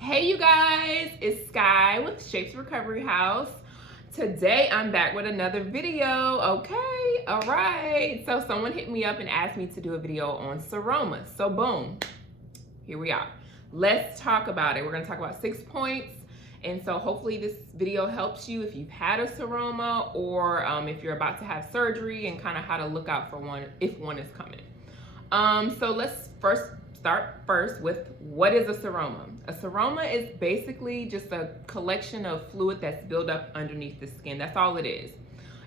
Hey you guys, it's Sky with Shapes Recovery House. Today I'm back with another video. Okay, all right. So someone hit me up and asked me to do a video on Seromas. So boom, here we are. Let's talk about it. We're gonna talk about 6 points. And so hopefully this video helps you if you've had a seroma or if you're about to have surgery, and kind of how to look out for one if one is coming. So let's start with what is a seroma? A seroma is basically just a collection of fluid that's built up underneath the skin. That's all it is.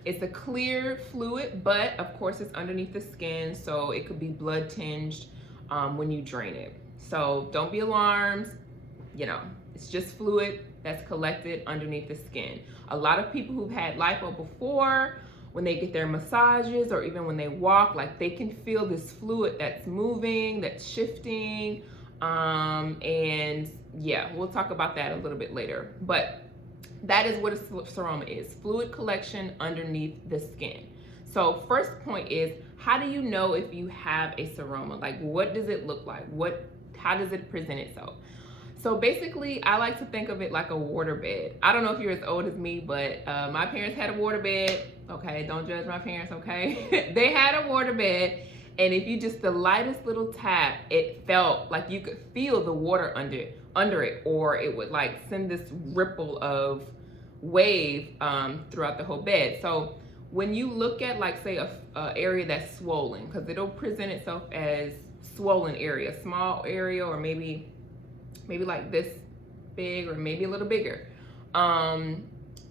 It's a clear fluid, but of course it's underneath the skin, so it could be blood tinged when you drain it. So don't be alarmed, it's just fluid that's collected underneath the skin. A lot of people who've had lipo before, when they get their massages or even when they walk, like they can feel this fluid that's moving, that's shifting. And yeah, we'll talk about that a little bit later. But that is what a seroma is, fluid collection underneath the skin. So first point is, how do you know if you have a seroma? Like, what does it look like? How does it present itself? So basically, I like to think of it like a waterbed. I don't know if you're as old as me, but my parents had a waterbed. Okay, don't judge my parents, okay? They had a waterbed, and if you just the lightest little tap, it felt like you could feel the water under it, or it would like send this ripple of wave throughout the whole bed. So when you look at, like, say, a area that's swollen, because it'll present itself as swollen area, small area, or maybe like this big, or maybe a little bigger.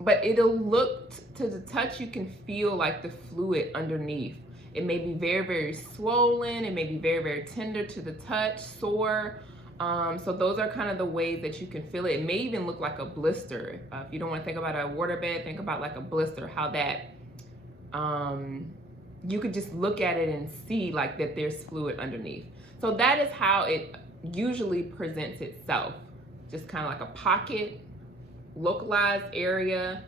But it'll look, to the touch, you can feel like the fluid underneath. It may be very, very swollen. It may be very, very tender to the touch, sore. So those are kind of the ways that you can feel it. It may even look like a blister. If you don't want to think about a waterbed, think about like a blister, how that, you could just look at it and see like that there's fluid underneath. So that is how it usually presents itself. Just kind of like a pocket, localized area.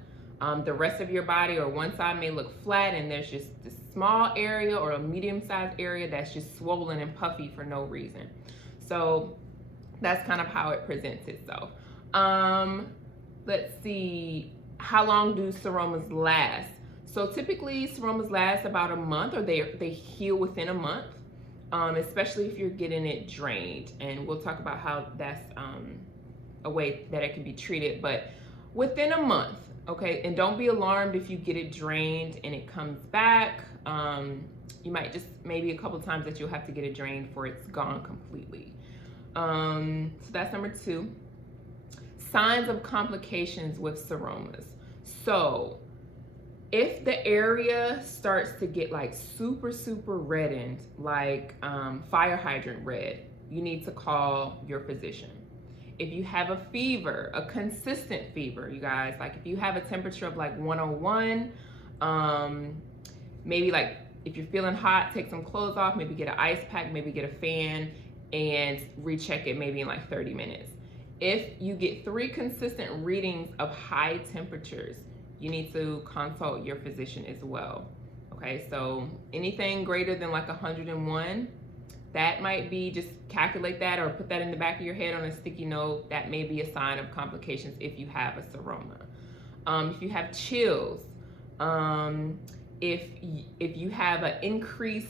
The rest of your body or one side may look flat, and there's just this small area or a medium-sized area that's just swollen and puffy for no reason. So that's kind of how it presents itself. Let's see, how long do seromas last? So typically seromas last about a month, or they heal within a month, especially if you're getting it drained. And we'll talk about how that's a way that it can be treated, but within a month, okay? And don't be alarmed if you get it drained and it comes back. You might just, maybe a couple times that you'll have to get it drained before it's gone completely. So that's number 2. Signs of complications with seromas. So if the area starts to get like super, super reddened, like fire hydrant red, you need to call your physician. If you have a fever, a consistent fever, you guys, like if you have a temperature of like 101, maybe like if you're feeling hot, take some clothes off, maybe get an ice pack, maybe get a fan, and recheck it maybe in like 30 minutes. If you get 3 consistent readings of high temperatures, you need to consult your physician as well. Okay, so anything greater than like 101, that might be, just calculate that or put that in the back of your head on a sticky note. That may be a sign of complications if you have a seroma. If you have chills, if you have an increased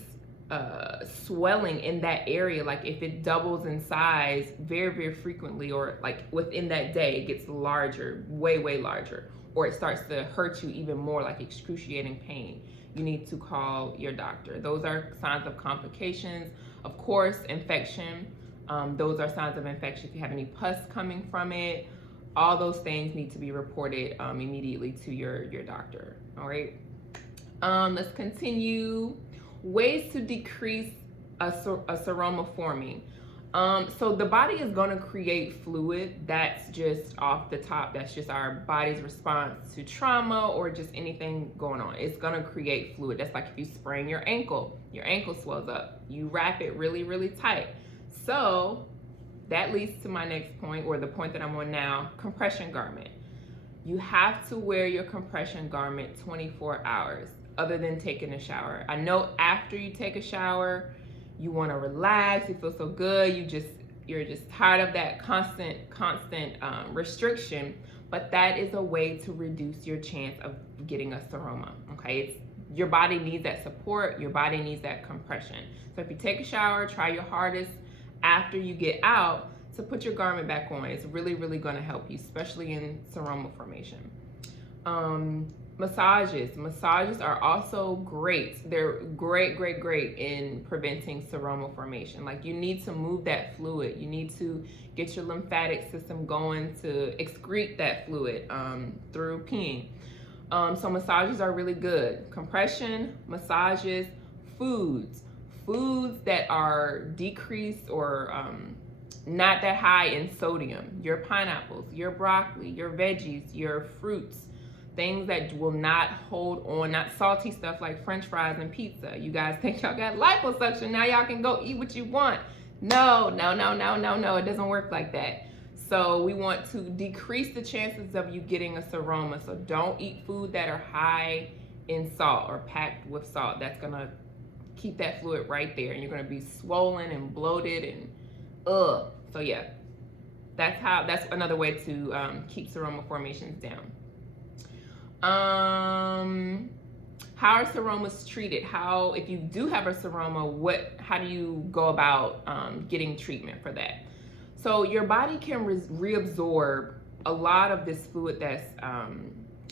swelling in that area, like if it doubles in size very, very frequently, or like within that day it gets larger, way, way larger, or it starts to hurt you even more, like excruciating pain, you need to call your doctor. Those are signs of complications. Of course, infection, those are signs of infection. If you have any pus coming from it, all those things need to be reported immediately to your doctor, all right? Let's continue. Ways to decrease a seroma forming. So the body is gonna create fluid. That's just off the top. That's just our body's response to trauma or just anything going on. It's gonna create fluid. That's like if you sprain your ankle swells up. You wrap it really, really tight. So that leads to my next point, or the point that I'm on now, compression garment. You have to wear your compression garment 24 hours, other than taking a shower. I know after you take a shower, you want to relax, you feel so good, you just you're just tired of that constant restriction, but that is a way to reduce your chance of getting a seroma. Okay, your body needs that support, your body needs that compression. So if you take a shower, try your hardest after you get out to put your garment back on. It's really, really going to help you, especially in seroma formation. Massages are also great. They're great in preventing seroma formation. Like, you need to move that fluid. You need to get your lymphatic system going to excrete that fluid through peeing. So massages are really good. Compression, massages, foods that are decreased or not that high in sodium. Your pineapples, your broccoli, your veggies, your fruits, things that will not hold on, not salty stuff like French fries and pizza. You guys think y'all got liposuction, now y'all can go eat what you want. No, it doesn't work like that. So we want to decrease the chances of you getting a seroma. So don't eat food that are high in salt or packed with salt. That's gonna keep that fluid right there, and you're gonna be swollen and bloated and So yeah, that's another way to keep seroma formations down. How are seromas treated? If you do have a seroma, how do you go about getting treatment for that? So your body can reabsorb a lot of this fluid that's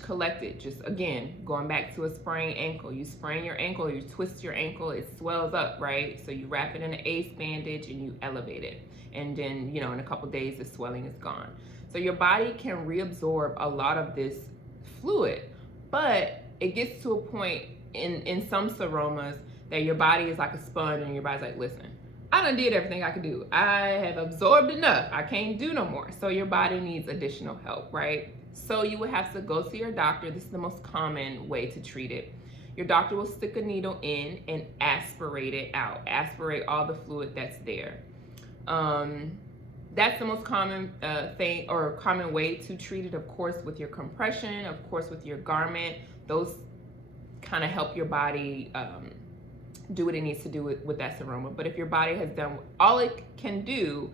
collected. Just again, going back to a sprained ankle. You sprain your ankle, you twist your ankle, it swells up, right? So you wrap it in an ACE bandage and you elevate it. And then, in a couple days, the swelling is gone. So your body can reabsorb a lot of this fluid, but it gets to a point in some seromas that your body is like a sponge, and your body's like, listen, I done did everything I could do. I have absorbed enough. I can't do no more. So your body needs additional help, right? So you would have to go see your doctor. This is the most common way to treat it. Your doctor will stick a needle in and aspirate it out, aspirate all the fluid that's there. That's the most common thing, or common way to treat it. Of course, with your compression, of course, with your garment, those kind of help your body do what it needs to do with that seroma. But if your body has done all it can do,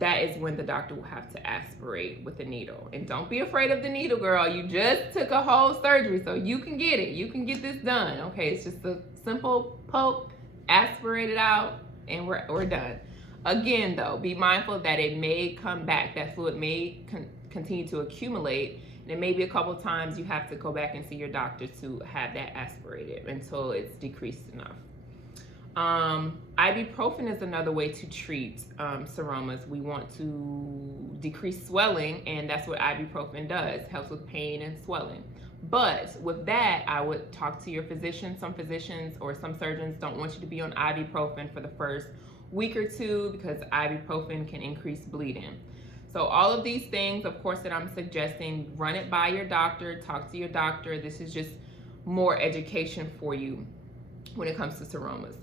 that is when the doctor will have to aspirate with a needle. And don't be afraid of the needle, girl. You just took a whole surgery, so you can get it. You can get this done. Okay, it's just a simple poke, aspirate it out, and we're done. Again, though, be mindful that it may come back. That fluid may continue to accumulate, and it may be a couple times you have to go back and see your doctor to have that aspirated until it's decreased enough. Ibuprofen is another way to treat seromas. We want to decrease swelling, and that's what ibuprofen does. Helps with pain and swelling. But with that, I would talk to your physician. Some physicians or some surgeons don't want you to be on ibuprofen for the first week or two because ibuprofen can increase bleeding. So all of these things, of course, that I'm suggesting, run it by your doctor, talk to your doctor. This is just more education for you when it comes to seromas.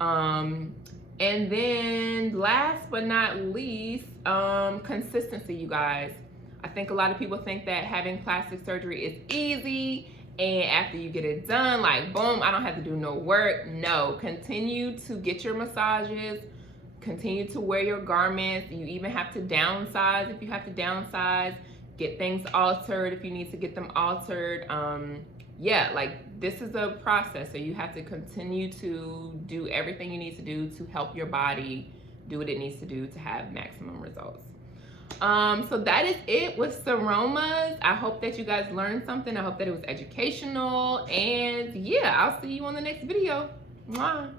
And then last but not least, consistency, you guys. I think a lot of people think that having plastic surgery is easy, and after you get it done, like boom, I don't have to do no work. No, continue to get your massages, continue to wear your garments. You even have to downsize if you have to downsize, get things altered if you need to get them altered. Yeah, like this is a process, so you have to continue to do everything you need to do to help your body do what it needs to do to have maximum results. So that is it with seromas. I hope that you guys learned something. I hope that it was educational, and yeah, I'll see you on the next video. Mwah.